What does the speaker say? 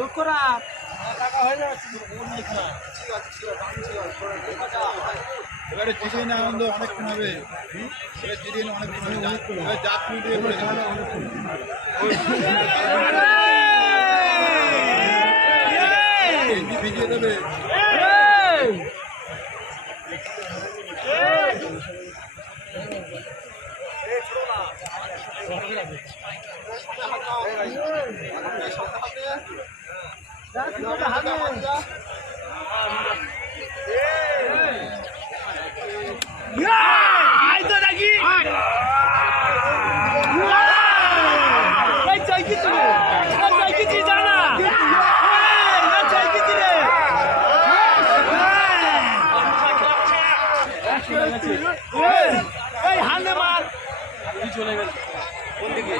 লক্ষ্য রাখ টাকা হয়ে যাবে। এবারে চিড়িয়ান আনন্দ অনেকক্ষণ হবে। এবার চিড়িয়ান অনেকক্ষণ হবে। জাত দিয়ে পড়ে ভিজিয়ে দেবে। চলে গেছে কোন দিকে